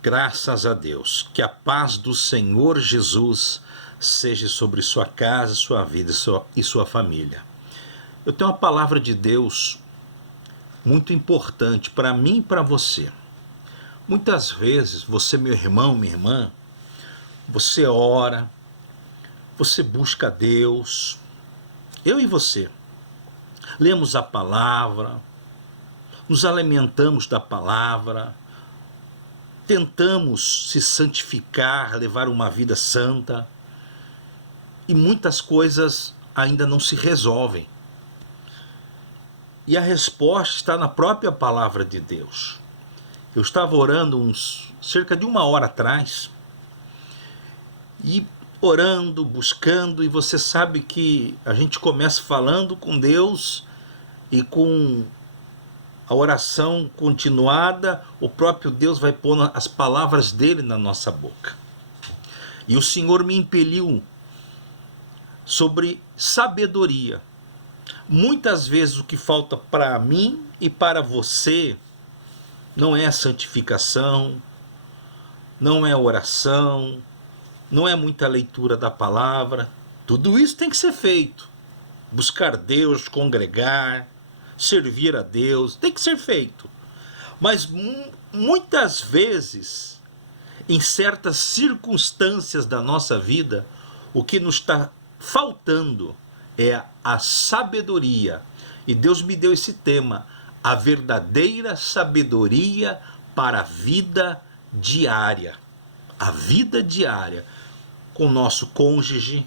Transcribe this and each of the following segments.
Graças a Deus. Que a paz do Senhor Jesus seja sobre sua casa, sua vida e sua família. Eu tenho uma palavra de Deus muito importante para mim e para você. Muitas vezes, você, meu irmão, minha irmã, você ora, você busca Deus, eu e você. Lemos a palavra, nos alimentamos da palavra, tentamos se santificar, levar uma vida santa, e muitas coisas ainda não se resolvem. E a resposta está na própria palavra de Deus. Eu estava orando cerca de 1 hora atrás, e orando, buscando, e você sabe que a gente começa falando com Deus, e com a oração continuada, o próprio Deus vai pôr as palavras dele na nossa boca. E o Senhor me impeliu sobre sabedoria. Muitas vezes o que falta para mim e para você não é santificação, não é oração, não é muita leitura da palavra. Tudo isso tem que ser feito. Buscar Deus, congregar, servir a Deus, tem que ser feito. Mas muitas vezes, em certas circunstâncias da nossa vida, o que nos está faltando é a sabedoria. E Deus me deu esse tema, a verdadeira sabedoria para a vida diária. A vida diária, com o nosso cônjuge,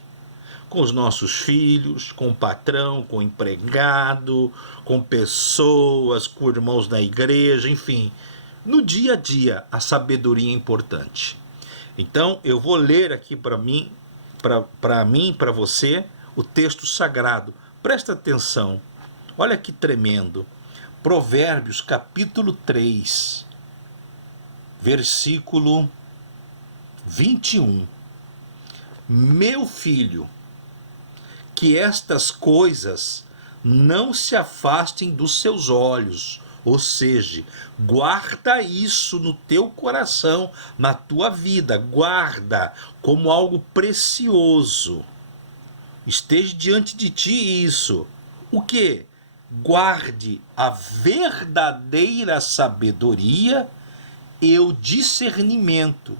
com os nossos filhos, com o patrão, com o empregado, com pessoas, com irmãos da igreja, enfim. No dia a dia, a sabedoria é importante. Então, eu vou ler aqui para mim, para você, o texto sagrado. Presta atenção, olha que tremendo. Provérbios, capítulo 3, versículo 21. Meu filho, que estas coisas não se afastem dos seus olhos, ou seja, guarda isso no teu coração, na tua vida, guarda como algo precioso. Esteja diante de ti isso. O que? Guarde a verdadeira sabedoria e o discernimento.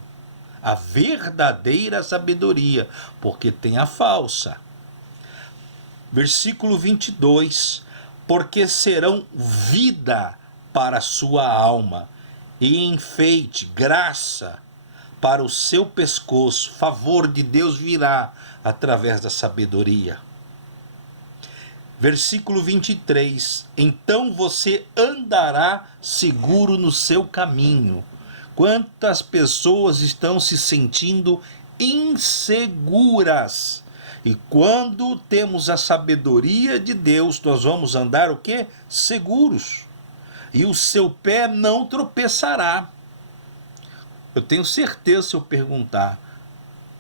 A verdadeira sabedoria, porque tem a falsa. Versículo 22, porque serão vida para a sua alma, e enfeite, graça para o seu pescoço. Favor de Deus virá através da sabedoria. Versículo 23, então você andará seguro no seu caminho. Quantas pessoas estão se sentindo inseguras? E quando temos a sabedoria de Deus, nós vamos andar o quê? Seguros. E o seu pé não tropeçará. Eu tenho certeza, se eu perguntar,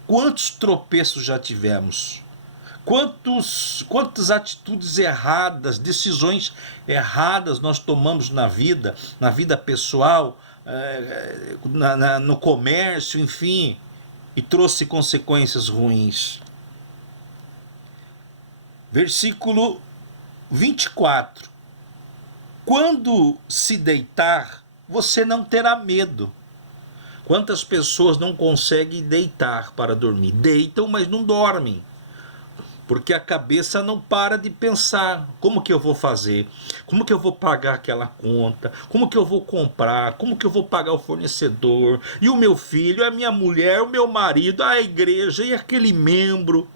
quantos tropeços já tivemos? Quantas atitudes erradas, decisões erradas nós tomamos na vida pessoal, no comércio, enfim, e trouxe consequências ruins. Versículo 24. Quando se deitar, você não terá medo. Quantas pessoas não conseguem deitar para dormir? Deitam, mas não dormem. Porque a cabeça não para de pensar. Como que eu vou fazer? Como que eu vou pagar aquela conta? Como que eu vou comprar? Como que eu vou pagar o fornecedor? E o meu filho, a minha mulher, o meu marido, a igreja, e aquele membro...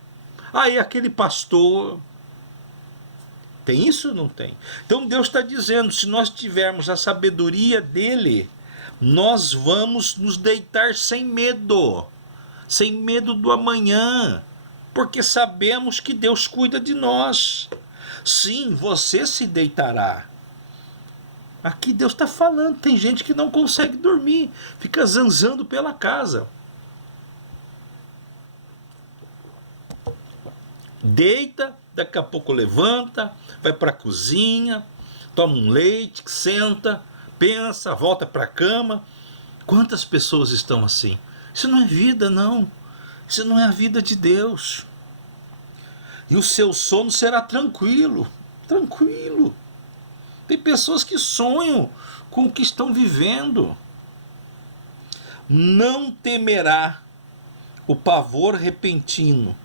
Aí aquele pastor, tem isso ou não tem? Então Deus está dizendo, se nós tivermos a sabedoria dele, nós vamos nos deitar sem medo do amanhã, porque sabemos que Deus cuida de nós. Sim, você se deitará. Aqui Deus está falando, tem gente que não consegue dormir, fica zanzando pela casa. Deita, daqui a pouco levanta, vai para a cozinha, toma um leite, senta, pensa, volta para a cama. Quantas pessoas estão assim? Isso não é vida, não. Isso não é a vida de Deus. E o seu sono será tranquilo, tranquilo. Tem pessoas que sonham com o que estão vivendo. Não temerá o pavor repentino.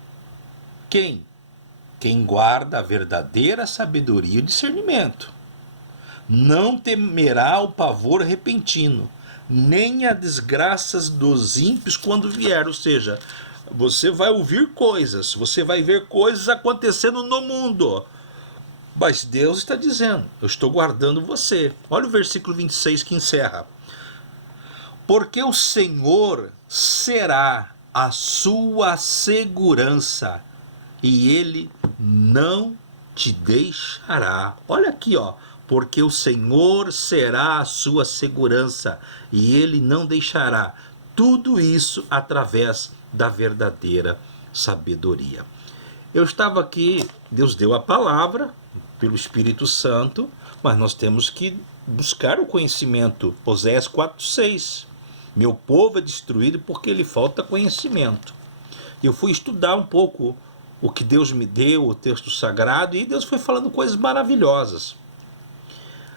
Quem? Quem guarda a verdadeira sabedoria e o discernimento. Não temerá o pavor repentino, nem as desgraças dos ímpios quando vier. Ou seja, você vai ouvir coisas, você vai ver coisas acontecendo no mundo. Mas Deus está dizendo, eu estou guardando você. Olha o versículo 26 que encerra. Porque o Senhor será a sua segurança, e Ele não te deixará. Olha aqui, ó. Porque o Senhor será a sua segurança, e Ele não deixará. Tudo isso através da verdadeira sabedoria. Eu estava aqui, Deus deu a palavra pelo Espírito Santo, mas nós temos que buscar o conhecimento. Oséias 4:6. Meu povo é destruído porque lhe falta conhecimento. Eu fui estudar um pouco o que Deus me deu, o texto sagrado, e Deus foi falando coisas maravilhosas.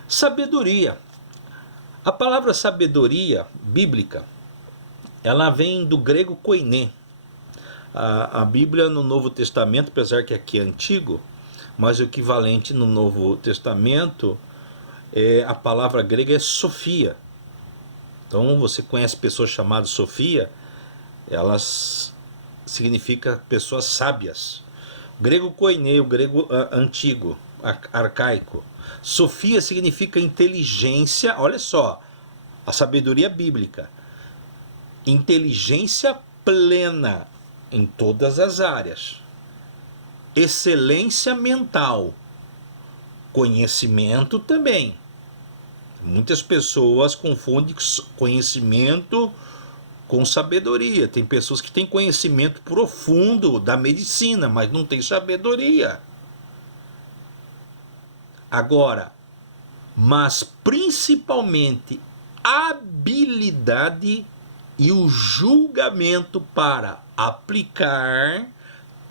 Sabedoria. A palavra sabedoria bíblica, ela vem do grego koiné. A Bíblia no Novo Testamento, apesar que aqui é antigo, mas o equivalente no Novo Testamento, a palavra grega é Sofia. Então você conhece pessoas chamadas Sofia, elas significam pessoas sábias. O grego koiné, o grego antigo, arcaico. Sofia significa inteligência, olha só, a sabedoria bíblica. Inteligência plena em todas as áreas. Excelência mental. Conhecimento também. Muitas pessoas confundem conhecimento com sabedoria. Tem pessoas que têm conhecimento profundo da medicina, mas não têm sabedoria. Agora, mas principalmente habilidade e o julgamento para aplicar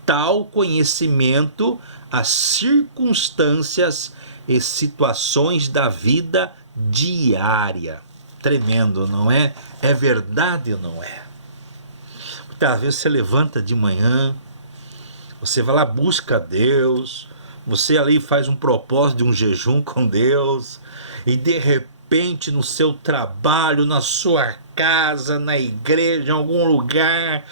tal conhecimento às circunstâncias e situações da vida diária. Tremendo, não é? É verdade ou não é? Muitas vezes você levanta de manhã, você vai lá, busca Deus, você ali faz um propósito de um jejum com Deus, e de repente no seu trabalho, na sua casa, na igreja, em algum lugar,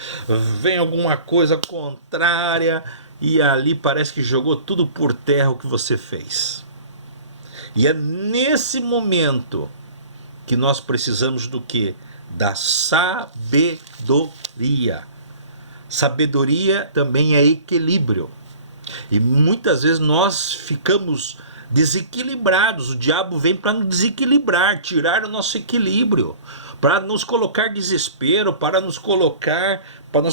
vem alguma coisa contrária, e ali parece que jogou tudo por terra o que você fez. E é nesse momento que nós precisamos do quê? Da sabedoria. Sabedoria também é equilíbrio. E muitas vezes nós ficamos desequilibrados. O diabo vem para nos desequilibrar, tirar o nosso equilíbrio, para nos colocar desespero, para nós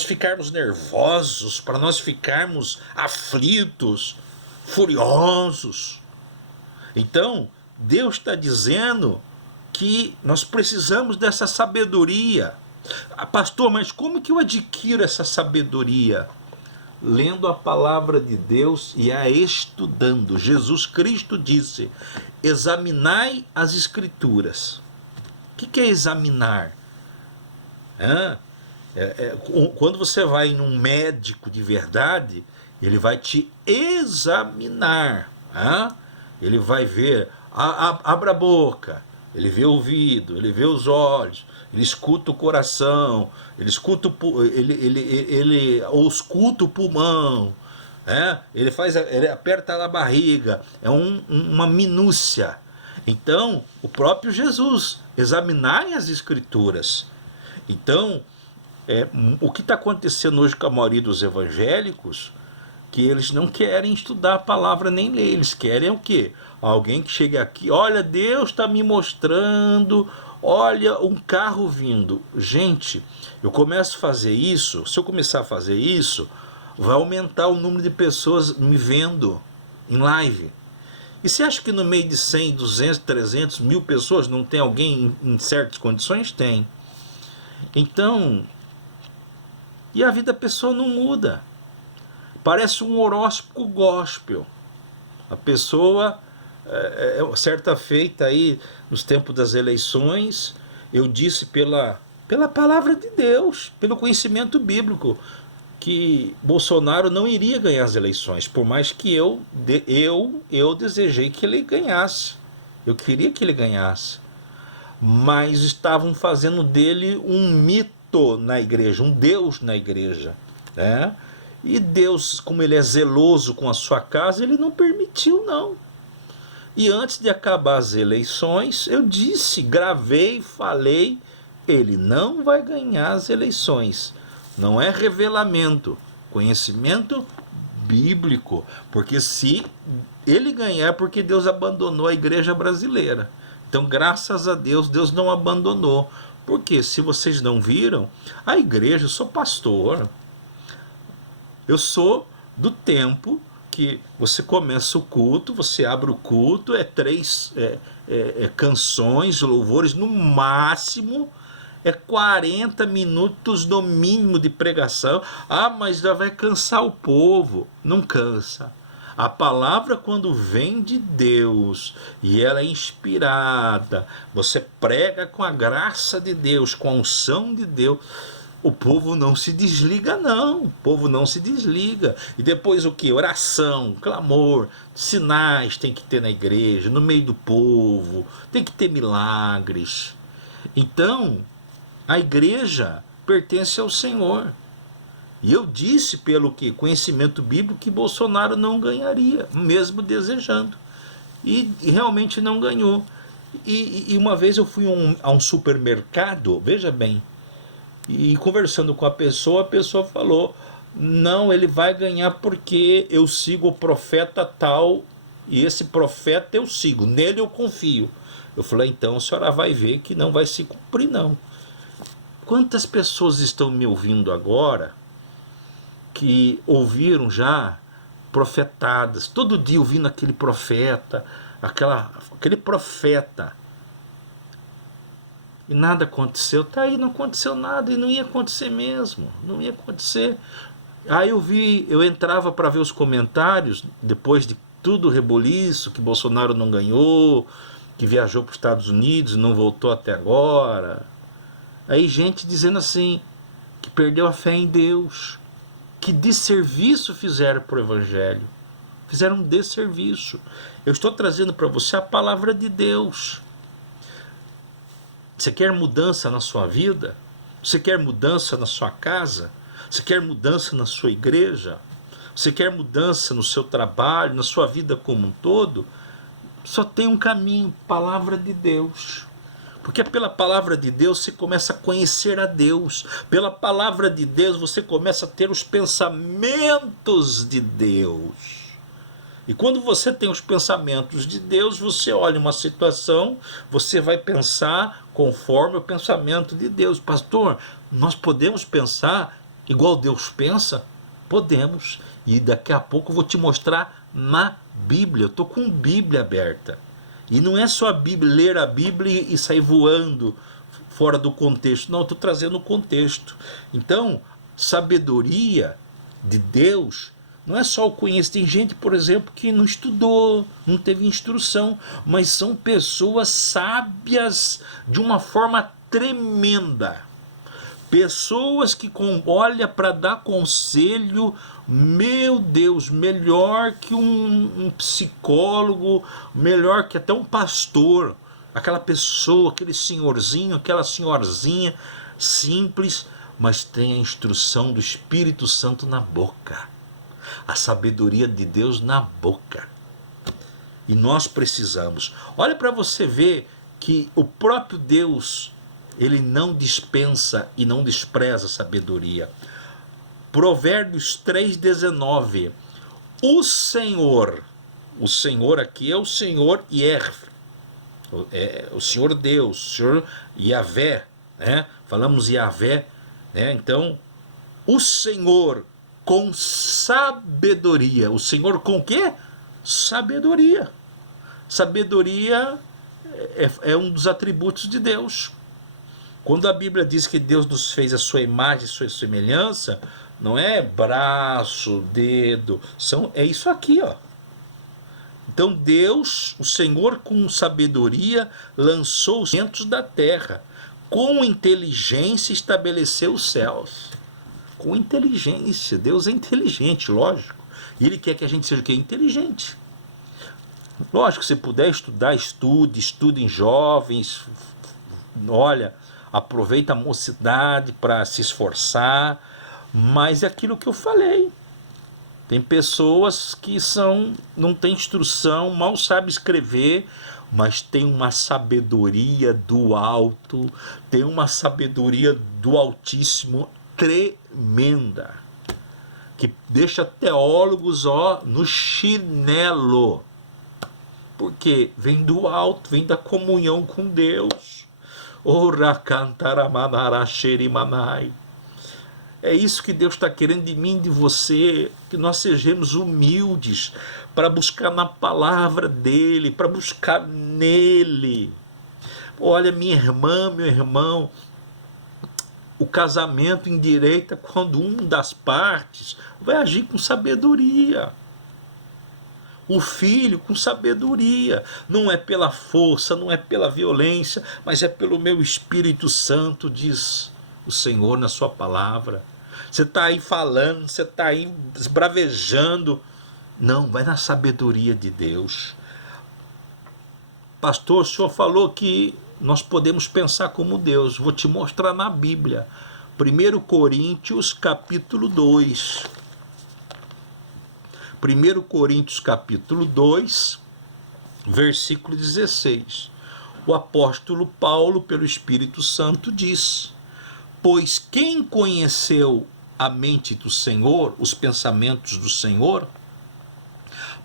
ficarmos nervosos, para nós ficarmos aflitos, furiosos. Então, Deus está dizendo que nós precisamos dessa sabedoria. Pastor, mas como que eu adquiro essa sabedoria? Lendo a palavra de Deus e a estudando. Jesus Cristo disse: examinai as Escrituras. O que é examinar? Quando você vai num médico de verdade, ele vai te examinar. Ele vai ver, abra a boca, ele vê o ouvido, ele vê os olhos, ele escuta o coração, ele ausculta o pulmão, ele aperta a barriga, é uma minúcia. Então, o próprio Jesus, examinai as Escrituras. Então, o que está acontecendo hoje com a maioria dos evangélicos, que eles não querem estudar a palavra nem ler, eles querem o quê? Alguém que chegue aqui, olha, Deus está me mostrando, olha um carro vindo. Gente, eu começo a fazer isso, se eu começar a fazer isso, vai aumentar o número de pessoas me vendo em live. E você acha que no meio de 100, 200, 300 mil pessoas não tem alguém em certas condições? Tem. Então, e a vida da pessoa não muda. Parece um horóscopo gospel. A pessoa, certa feita aí, nos tempos das eleições, eu disse pela palavra de Deus, pelo conhecimento bíblico, que Bolsonaro não iria ganhar as eleições, por mais que eu desejei que ele ganhasse. Eu queria que ele ganhasse. Mas estavam fazendo dele um mito na igreja, um Deus na igreja, né? E Deus, como ele é zeloso com a sua casa, ele não permitiu, não. E antes de acabar as eleições, eu disse, gravei, falei, ele não vai ganhar as eleições. Não é revelamento, conhecimento bíblico. Porque se ele ganhar, é porque Deus abandonou a igreja brasileira. Então, graças a Deus, Deus não abandonou. Porque, se vocês não viram, a igreja, eu sou pastor, eu sou do tempo que você começa o culto, você abre o culto, três canções, louvores, no máximo 40 minutos no mínimo de pregação. Ah, mas já vai cansar o povo. Não cansa. A palavra, quando vem de Deus e ela é inspirada, você prega com a graça de Deus, com a unção de Deus, o povo não se desliga, não. O povo não se desliga. E depois o que? Oração, clamor, sinais tem que ter na igreja, no meio do povo, tem que ter milagres. Então, a igreja pertence ao Senhor. E eu disse, pelo que conhecimento bíblico, que Bolsonaro não ganharia, mesmo desejando. E realmente não ganhou. E uma vez eu fui a um supermercado, veja bem, e conversando com a pessoa falou, não, ele vai ganhar porque eu sigo o profeta tal, e esse profeta eu sigo, nele eu confio. Eu falei, então a senhora vai ver que não vai se cumprir, não. Quantas pessoas estão me ouvindo agora que ouviram já profetadas, todo dia ouvindo aquele profeta, aquele profeta, e nada aconteceu? Tá aí, não aconteceu nada, e não ia acontecer mesmo, não ia acontecer. Aí eu entrava para ver os comentários, depois de tudo o reboliço, que Bolsonaro não ganhou, que viajou para os Estados Unidos e não voltou até agora. Aí gente dizendo assim, que perdeu a fé em Deus, que desserviço fizeram para o Evangelho, fizeram um desserviço. Eu estou trazendo para você a palavra de Deus. Você quer mudança na sua vida? Você quer mudança na sua casa? Você quer mudança na sua igreja? Você quer mudança no seu trabalho, na sua vida como um todo? Só tem um caminho, palavra de Deus. Porque pela palavra de Deus você começa a conhecer a Deus. Pela palavra de Deus você começa a ter os pensamentos de Deus. E quando você tem os pensamentos de Deus, você olha uma situação, você vai pensar conforme o pensamento de Deus. Pastor, nós podemos pensar igual Deus pensa? Podemos. E daqui a pouco eu vou te mostrar na Bíblia. Eu estou com a Bíblia aberta. E não é só a Bíblia, ler a Bíblia e sair voando fora do contexto. Não, eu estou trazendo o contexto. Então, sabedoria de Deus não é só o conhecimento. Tem gente, por exemplo, que não estudou, não teve instrução, mas são pessoas sábias de uma forma tremenda. Pessoas que olha para dar conselho, meu Deus, melhor que um psicólogo, melhor que até um pastor. Aquela pessoa, aquele senhorzinho, aquela senhorzinha simples, mas tem a instrução do Espírito Santo na boca, a sabedoria de Deus na boca. E nós precisamos. Olha para você ver que o próprio Deus, ele não dispensa e não despreza a sabedoria. Provérbios 3,19. O Senhor aqui é o Senhor Yahvé, o Senhor Deus, o Senhor Yahvé, né? Falamos Yahvé, né? Então, o Senhor com sabedoria. O Senhor com quê? Sabedoria. Sabedoria é um dos atributos de Deus. Quando a Bíblia diz que Deus nos fez a sua imagem, a sua semelhança, não é braço, dedo, é isso aqui, ó. Então Deus, o Senhor, com sabedoria, lançou os centros da terra. Com inteligência estabeleceu os céus. Com inteligência. Deus é inteligente, lógico. E Ele quer que a gente seja o quê? Inteligente. Lógico, se puder estudar, estude em jovens. Olha, aproveita a mocidade para se esforçar. Mas é aquilo que eu falei. Tem pessoas que não têm instrução, mal sabem escrever, mas tem uma sabedoria do alto, tem uma sabedoria do Altíssimo tremenda, que deixa teólogos no chinelo, porque vem do alto, vem da comunhão com Deus. Ora cantaramandara xerimanai. É isso que Deus está querendo de mim e de você, que nós sejamos humildes para buscar na palavra dEle, para buscar nele. Olha, minha irmã, meu irmão, o casamento endireita quando uma das partes vai agir com sabedoria. O filho com sabedoria, não é pela força, não é pela violência, mas é pelo meu Espírito Santo, diz o Senhor na sua palavra. Você está aí falando, você está aí esbravejando. Não, vai na sabedoria de Deus. Pastor, o senhor falou que nós podemos pensar como Deus. Vou te mostrar na Bíblia. 1 Coríntios capítulo 2. 1 Coríntios capítulo 2, versículo 16. O apóstolo Paulo, pelo Espírito Santo, diz: pois quem conheceu a mente do Senhor, os pensamentos do Senhor,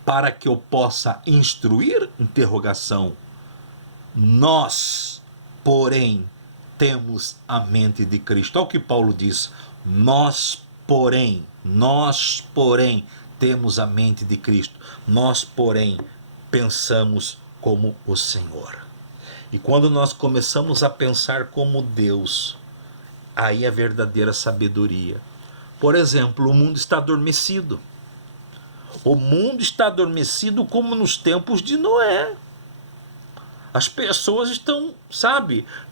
para que eu possa instruir? Interrogação. Nós, porém, temos a mente de Cristo. Olha o que Paulo diz. Nós, porém, temos a mente de Cristo. Nós, porém, pensamos como o Senhor. E quando nós começamos a pensar como Deus, aí é verdadeira sabedoria. Por exemplo, o mundo está adormecido. O mundo está adormecido como nos tempos de Noé. As pessoas estão,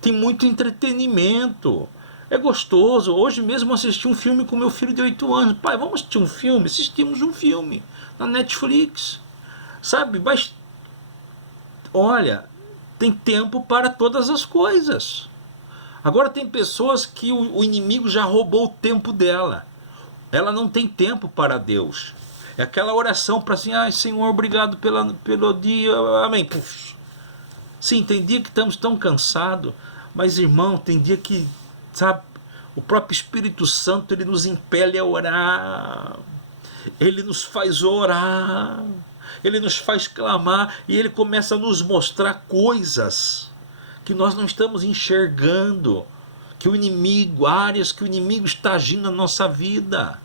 tem muito entretenimento. É gostoso. Hoje mesmo assisti um filme com meu filho de 8 anos. Pai, vamos assistir um filme? Assistimos um filme na Netflix. Mas, olha, tem tempo para todas as coisas. Agora tem pessoas que o inimigo já roubou o tempo dela. Ela não tem tempo para Deus. É aquela oração para assim, ai Senhor, obrigado pelo dia, amém. Puf. Sim, tem dia que estamos tão cansados, mas irmão, tem dia que, o próprio Espírito Santo, ele nos impele a orar. Ele nos faz orar. Ele nos faz clamar e ele começa a nos mostrar coisas que nós não estamos enxergando, que o inimigo, áreas que o inimigo está agindo na nossa vida.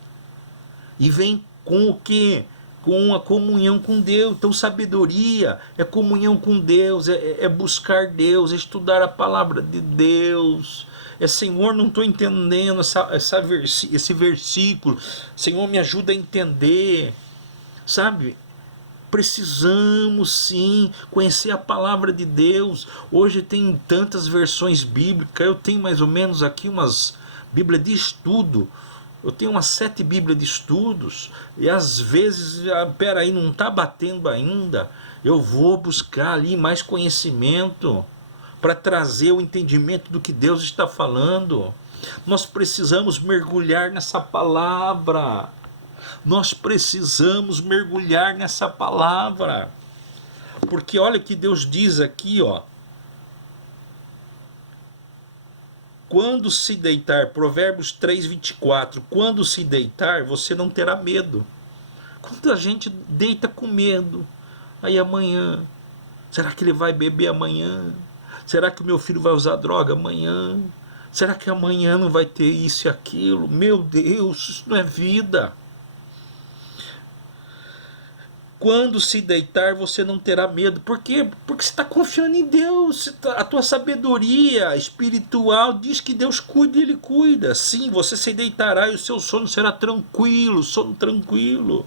E vem com o quê? Com a comunhão com Deus. Então sabedoria é comunhão com Deus, é buscar Deus, é estudar a palavra de Deus. Senhor, não estou entendendo esse versículo. Senhor, me ajuda a entender. Precisamos sim conhecer a palavra de Deus. Hoje tem tantas versões bíblicas. Eu tenho mais ou menos aqui umas Bíblias de estudo. Eu tenho umas 7 Bíblias de estudos. E às vezes, peraí, não está batendo ainda. Eu vou buscar ali mais conhecimento para trazer o entendimento do que Deus está falando. Nós precisamos mergulhar nessa palavra. Nós precisamos mergulhar nessa palavra. Porque olha o que Deus diz aqui, ó. Quando se deitar, Provérbios 3:24, quando se deitar, você não terá medo. Quando a gente deita com medo, aí amanhã, será que ele vai beber amanhã? Será que o meu filho vai usar droga amanhã? Será que amanhã não vai ter isso e aquilo? Meu Deus, isso não é vida. Quando se deitar, você não terá medo. Por quê? Porque você está confiando em Deus. A tua sabedoria espiritual diz que Deus cuida e Ele cuida. Sim, você se deitará e o seu sono será tranquilo, sono tranquilo.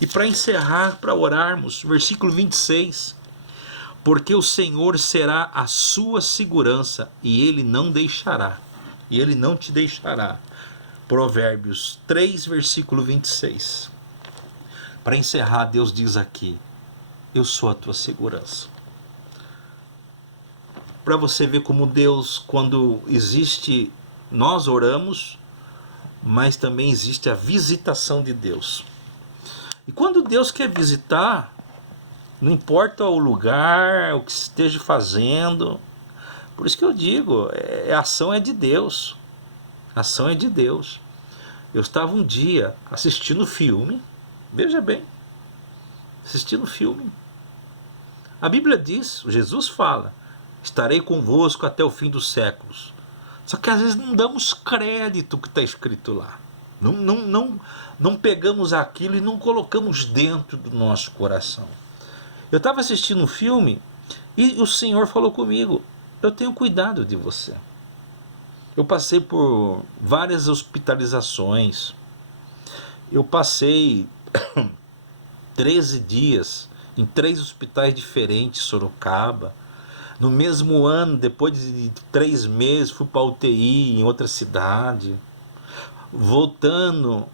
E para encerrar, para orarmos, versículo 26. Porque o Senhor será a sua segurança e Ele não deixará. E Ele não te deixará. Provérbios 3, versículo 26. Para encerrar, Deus diz aqui: eu sou a tua segurança. Para você ver como Deus, quando existe, nós oramos, mas também existe a visitação de Deus. E quando Deus quer visitar, não importa o lugar, o que esteja fazendo, por isso que eu digo, a ação é de Deus. A ação é de Deus. Eu estava um dia assistindo filme, veja bem, assistindo filme. A Bíblia diz, Jesus fala, estarei convosco até o fim dos séculos. Só que às vezes não damos crédito ao que está escrito lá. Não pegamos aquilo e não colocamos dentro do nosso coração. Eu estava assistindo um filme e o Senhor falou comigo: eu tenho cuidado de você. Eu passei por várias hospitalizações. Eu passei 13 dias em 3 hospitais diferentes, Sorocaba. No mesmo ano, depois de 3 meses, fui para a UTI em outra cidade. Voltando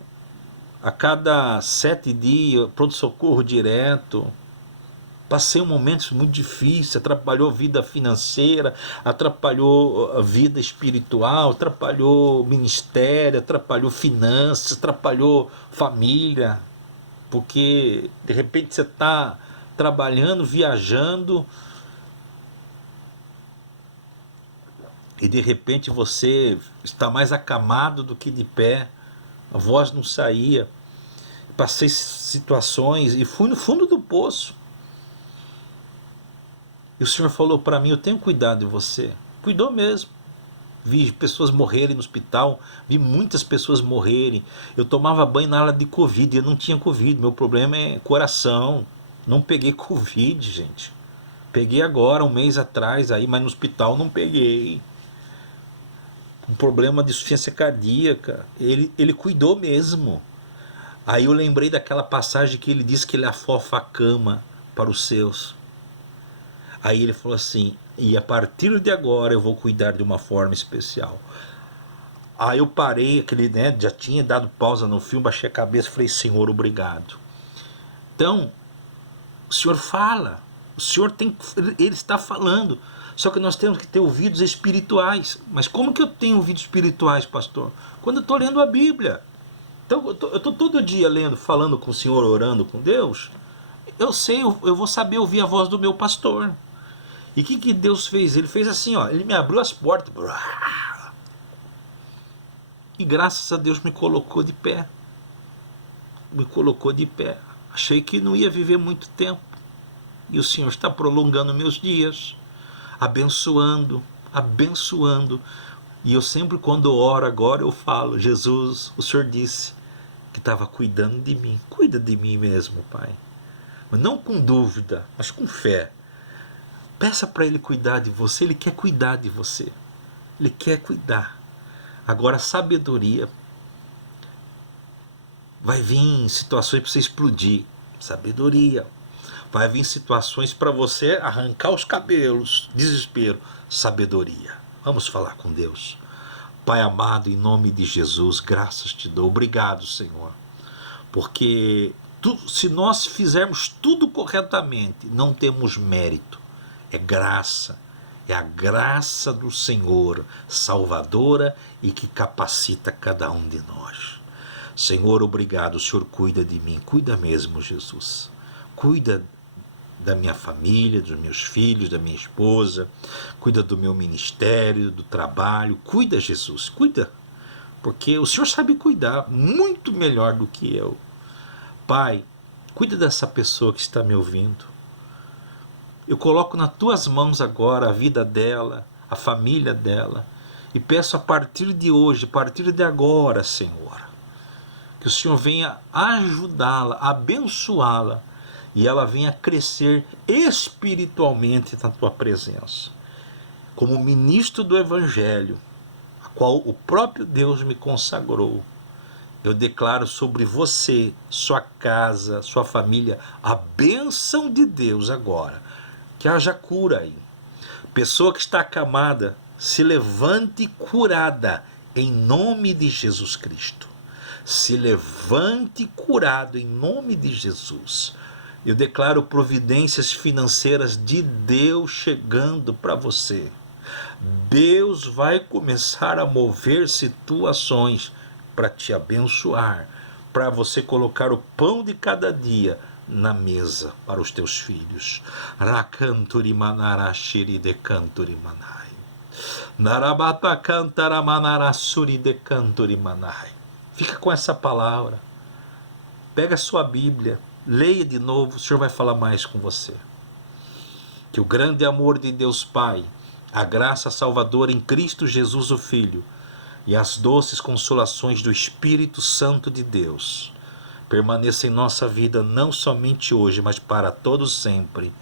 a cada 7 dias, pronto-socorro direto. Passei momentos muito difíceis, atrapalhou a vida financeira, atrapalhou a vida espiritual, atrapalhou ministério, atrapalhou finanças, atrapalhou família. Porque de repente você está trabalhando, viajando, e de repente você está mais acamado do que de pé, a voz não saía. Passei situações e fui no fundo do poço. E o Senhor falou para mim: eu tenho cuidado de você. Cuidou mesmo. Vi pessoas morrerem no hospital, vi muitas pessoas morrerem. Eu tomava banho na ala de Covid, eu não tinha Covid, meu problema é coração. Não peguei Covid, gente. Peguei agora, um mês atrás, aí, mas no hospital não peguei. Um problema de insuficiência cardíaca. Ele cuidou mesmo. Aí eu lembrei daquela passagem que ele diz que ele afofa a cama para os seus. Aí ele falou assim: e a partir de agora eu vou cuidar de uma forma especial. Aí eu parei, já tinha dado pausa no filme, baixei a cabeça e falei: Senhor, obrigado. Então, o Senhor fala, o Senhor ele está falando. Só que nós temos que ter ouvidos espirituais. Mas como que eu tenho ouvidos espirituais, pastor? Quando eu estou lendo a Bíblia. Então eu estou todo dia lendo, falando com o Senhor, orando com Deus. Eu vou saber ouvir a voz do meu pastor. E o que Deus fez? Ele fez assim, ó, ele me abriu as portas. E graças a Deus me colocou de pé. Me colocou de pé. Achei que não ia viver muito tempo. E o Senhor está prolongando meus dias. Abençoando, abençoando. E eu sempre, quando eu oro agora, eu falo: Jesus, o Senhor disse que estava cuidando de mim. Cuida de mim mesmo, Pai. Mas não com dúvida, mas com fé. Peça para Ele cuidar de você. Ele quer cuidar de você. Ele quer cuidar. Agora, a sabedoria vai vir em situações para você explodir. Sabedoria. Vai vir situações para você arrancar os cabelos. Desespero. Sabedoria. Vamos falar com Deus. Pai amado, em nome de Jesus, graças te dou. Obrigado, Senhor. Porque se nós fizermos tudo corretamente, não temos mérito. É graça. É a graça do Senhor, salvadora e que capacita cada um de nós. Senhor, obrigado. O Senhor cuida de mim. Cuida mesmo, Jesus. Cuida da minha família, dos meus filhos, da minha esposa. Cuida do meu ministério, do trabalho. Cuida, Jesus. Cuida. Porque o Senhor sabe cuidar muito melhor do que eu. Pai, cuida dessa pessoa que está me ouvindo. Eu coloco nas tuas mãos agora a vida dela, a família dela, e peço a partir de hoje, a partir de agora, Senhor, que o Senhor venha ajudá-la, abençoá-la, e ela venha crescer espiritualmente na tua presença. Como ministro do Evangelho, a qual o próprio Deus me consagrou, eu declaro sobre você, sua casa, sua família, a bênção de Deus agora. Que haja cura aí. Pessoa que está acamada, se levante curada em nome de Jesus Cristo. Se levante curado em nome de Jesus. Eu declaro providências financeiras de Deus chegando para você. Deus vai começar a mover situações para te abençoar, para você colocar o pão de cada dia na mesa para os teus filhos. Rakanturi manarashiri de canturi manai. Narabata cantara manarasuri de canturi manai. Fica com essa palavra. Pega a sua Bíblia, leia de novo, o Senhor vai falar mais com você. Que o grande amor de Deus Pai, a graça salvadora em Cristo Jesus o Filho e as doces consolações do Espírito Santo de Deus permaneça em nossa vida não somente hoje, mas para todos sempre.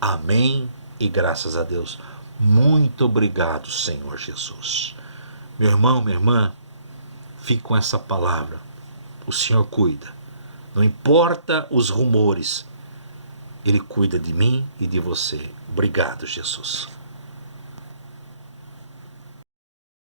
Amém e graças a Deus. Muito obrigado, Senhor Jesus. Meu irmão, minha irmã, fique com essa palavra. O Senhor cuida. Não importa os rumores, Ele cuida de mim e de você. Obrigado, Jesus.